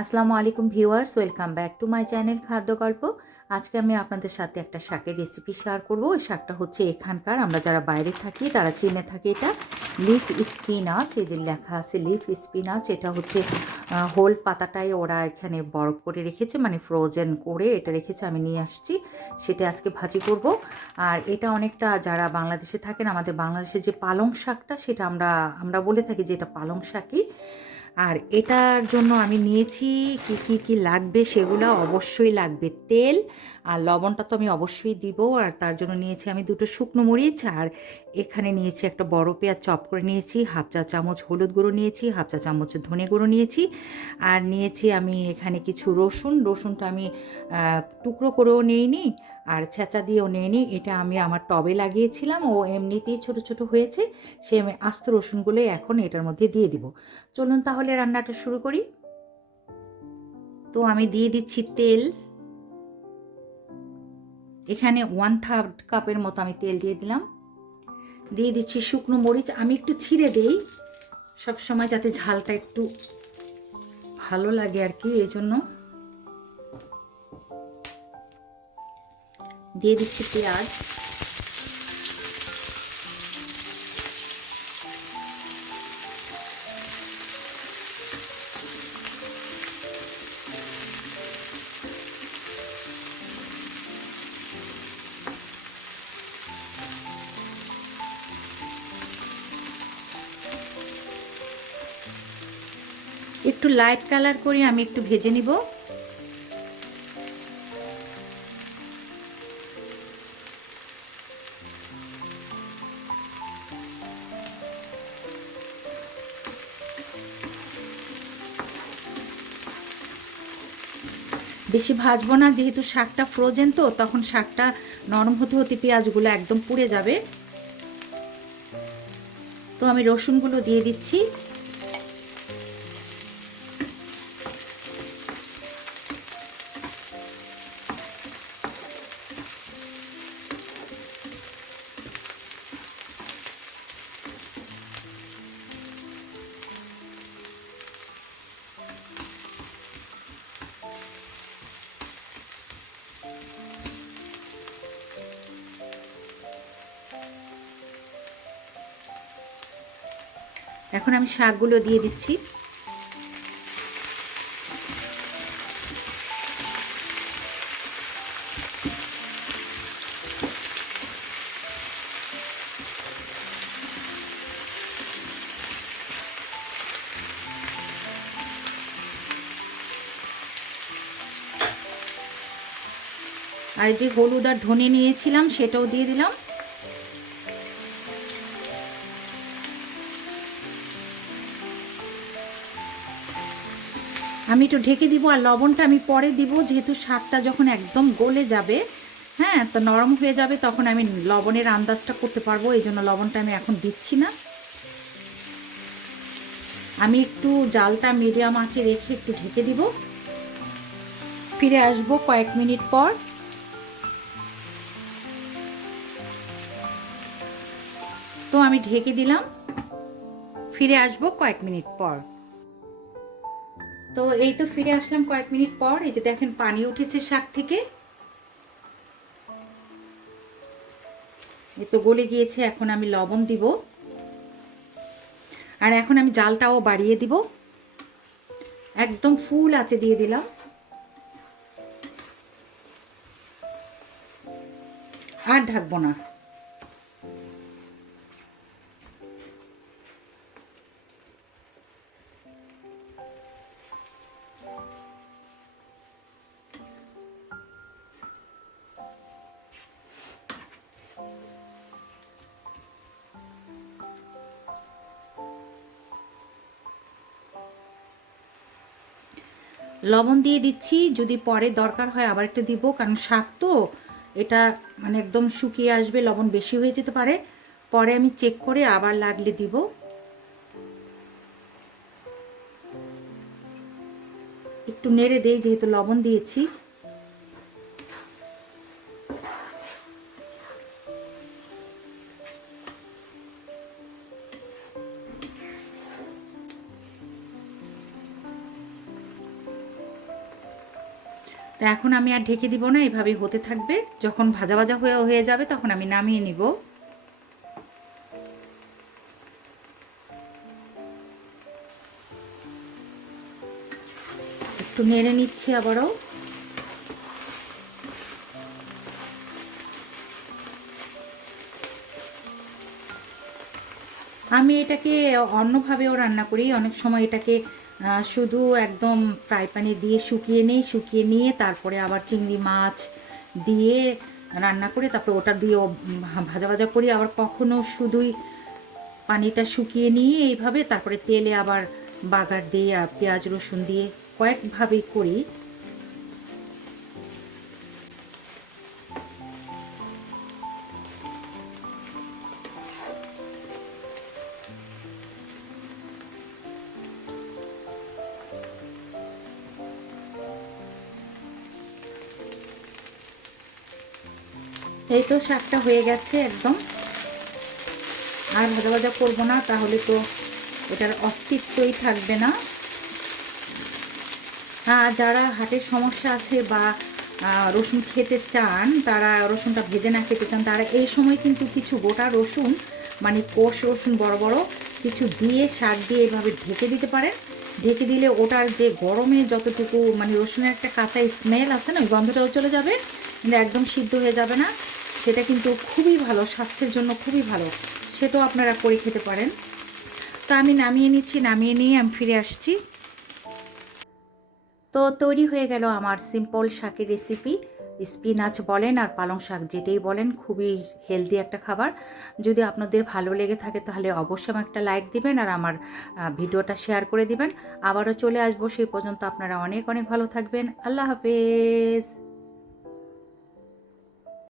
আসসালামু আলাইকুম viewers, welcome back to my channel খাদ্য গল্প। আজকে আমি আপনাদের সাথে একটা শাকের রেসিপি শেয়ার করব। ওই শাকটা হচ্ছে এখানকার, আমরা যারা বাইরে থাকি তারা চিনে থাকি এটা লিফ স্পিনাচ। এই যে লেখা আছে লিফ স্পিনাচ, এটা হচ্ছে হোল পাতাটাই ওরা এখানে বরফ করে রেখেছে, মানে ফ্রোজেন করে এটা রেখেছে। আমি নিয়ে আসছি, সেটা আজকে ভাজি করব। আর এটা অনেকটা, যারা বাংলাদেশে থাকেন, আমাদের বাংলাদেশের যে পালং শাকটা, সেটা আমরা বলে থাকি যে এটা পালং শাকই। আর এটার জন্য আমি নিয়েছি কি লাগবে, সেগুলো অবশ্যই লাগবে তেল আর লবণটা তো আমি অবশ্যই দিব। আর তার জন্য নিয়েছি আমি দুটো শুকনো মরিচ, আর এখানে নিয়েছি একটা বড় পেঁয়াজ চপ করে নিয়েছি, হাফ চা চামচ হলুদ গুঁড়ো নিয়েছি, হাফ চা চামচ ধনে গুঁড়ো নিয়েছি, আর নিয়েছি আমি এখানে কিছু রসুনটা আমি টুকরো করেও নিইনি আর ছেঁচা দিয়েও নিইনি। এটা আমি আমার টবে লাগিয়েছিলাম, ও এমনিতেই ছোট ছোট হয়েছে, সে আমি আস্ত রসুনগুলো এখন এটার মধ্যে দিয়ে দিব। চলুন তাহলে রান্নাটা শুরু করি। তো আমি দিয়ে দিচ্ছি তেল, এখানে 1/3 কাপের মতো আমি তেল দিয়ে দিলাম। দিয়ে দিচ্ছি শুকনো মরিচ, আমি একটু ছিঁড়ে দেই সব সময়, যাতে ঝালটা একটু ভালো লাগে আর কি, এই জন্য। দিয়ে দিচ্ছি পেঁয়াজ, একটু লাইট কালার করে আমি একটু ভেজে নিব। বেশি ভাজবো না, যেহেতু শাকটা ফ্রোজেন, তো তখন শাকটা নরম হতে হতে পেঁয়াজগুলো একদম পুড়ে যাবে। তো আমি রসুনগুলো দিয়ে দিচ্ছি। এখন আমি শাকগুলো দিয়ে দিচ্ছি। আর যে হলুদ আর ধনে নিয়েছিলাম সেটাও দিয়ে দিলাম। আমি একটু ঢেকে দিব, আর লবণটা আমি পরে দিব, যেহেতু শাকটা যখন একদম গলে যাবে, হ্যাঁ, তো নরম হয়ে যাবে, তখন আমি লবণের আন্দাজটা করতে পারবো, এই জন্য লবণটা আমি এখন দিচ্ছি না। আমি একটু জালটা মিডিয়াম আঁচে রেখে একটু ঢেকে দিব। ফিরে আসবো কয়েক মিনিট পর। তো আমি ঢেকে দিলাম, ফিরে আসবো কয়েক মিনিট পর। তো এই তো ফিরে আসলাম কয়েক মিনিট পর। এই যে দেখেন পানি উঠেছে শাক থেকে, এই তো গলে গিয়েছে। এখন আমি লবণ দিব, আর এখন আমি জালটাও বাড়িয়ে দিব, একদম ফুল আঁচে দিয়ে দিলাম। আর ঢাকবো না। লবণ দিয়ে দিচ্ছি, যদি পরে দরকার হয় আবার একটা দিব, কারণ শাক তো এটা মানে একদম শুকিয়ে আসবে, লবণ বেশি হয়ে যেতে পারে। পরে আমি চেক করে আবার লাগলে দিব। একটু নেড়ে দেই, যেহেতু লবণ দিয়েছি। তা এখন আমি আর ঢেকে দিব না, এভাবেই হতে থাকবে। যখন ভাজা ভাজা হয়ে যাবে তখন আমি নামিয়ে নিব। একটু নেড়ে নিচ্ছি আবারও। আমি এটাকে অন্যভাবেও রান্না করি, অনেক সময় এটাকে শুধু একদম ফ্রাই প্যানে দিয়ে শুকিয়ে নেই, শুকিয়ে নিয়ে তারপরে আবার চিংড়ি মাছ দিয়ে রান্না করে তারপরে ওটা দিয়েও ভাজা ভাজা করি। আবার কখনো শুধুই পানিটা শুকিয়ে নিয়ে এইভাবে তারপরে তেলে আবার বাগার দিয়ে পেঁয়াজ রসুন দিয়ে কয়েকভাবেই করি। এই তো শাকটা হয়ে গেছে একদম। আর ভাজা ভাজা করবো না, তাহলে তো এটার অস্তিত্বই থাকবে না। যারা হার্টের সমস্যা আছে বা রসুন খেতে চান, তারা রসুনটা ভেজে না খেতে চান, তারা এই সময় কিন্তু কিছু গোটা রসুন, মানে কোষ রসুন বড় বড় কিছু দিয়ে শাক দিয়ে এভাবে ঢেকে দিতে পারেন। ঢেকে দিলে ওটার যে গরমে যতটুকু মানে রসুনের একটা কাঁচা স্মেল আছে না, ওই গন্ধটাও চলে যাবে, কিন্তু একদম সিদ্ধ হয়ে যাবে না। সেটা কিন্তু খুবই ভালো, স্বাস্থ্যের জন্য খুবই ভালো। সেটাও আপনারা করে খেতে পারেন। তো আমি নামিয়ে নিচ্ছি, নামিয়ে নিয়ে আমি ফিরে আসছি। তো তৈরি হয়ে গেল আমার সিম্পল শাকের রেসিপি। স্পিনাচ বলেন আর পালং শাক যেটাই বলেন, খুবই হেলদি একটা খাবার। যদি আপনাদের ভালো লেগে থাকে তাহলে অবশ্যই আমার একটা লাইক দিবেন আর আমার ভিডিওটা শেয়ার করে দিবেন। আবারও চলে আসবো, সেই পর্যন্ত আপনারা অনেক অনেক ভালো থাকবেন। আল্লাহ হাফেজ।